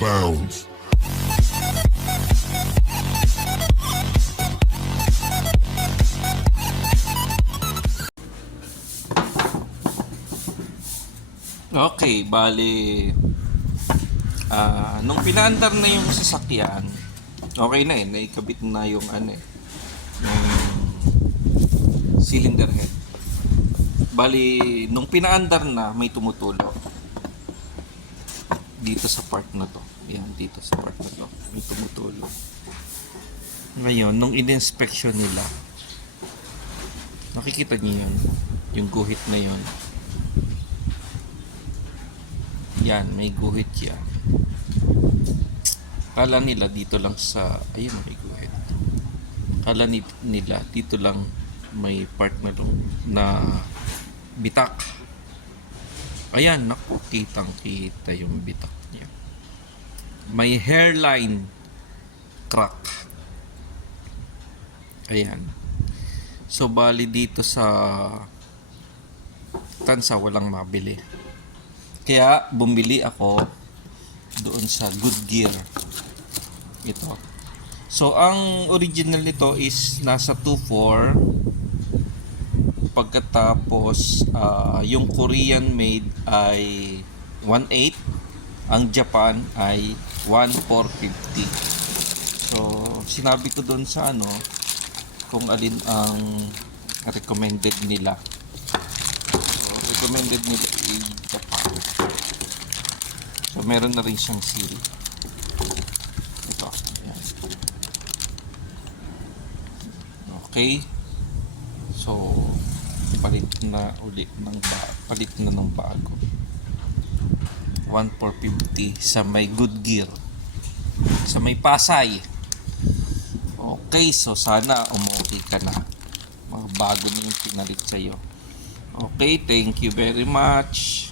bounds. Okay, bali nung pinaandar na yung sasakyan, okay na naikabit na yung yung cylinder head. Bali, nung pinaandar na, may tumutulo dito sa part na to. Yan, dito sa part na to, may tumutulo. Ngayon, nung in-inspection nila, nakikita niyo yun, yung guhit na yun. Yan, may guhit yan. Kala nila dito lang sa, ayun, may guhit. Kala nila dito lang may part na bitak. Ayan, naku, kitang-kita yung bitak niya. May hairline crack. Ayan. So, bali dito sa tansa walang mabili. Kaya bumili ako doon sa Goodyear. Ito. So, ang original nito is nasa 2.4. Pagkatapos, yung Korean made ay 1.8. Ang Japan ay 1.450. So, sinabi ko doon sa kung alin ang recommended nila. So, recommended nila ay Japan. So, meron na rin siyang seal. Ito. Ayan. Okay. So, palit na ng bago. 1,450 sa may Goodyear. Sa may Pasay. Okay, so sana umuwi ka na. Mga bago na yung pinalit sa'yo. Okay, thank you very much.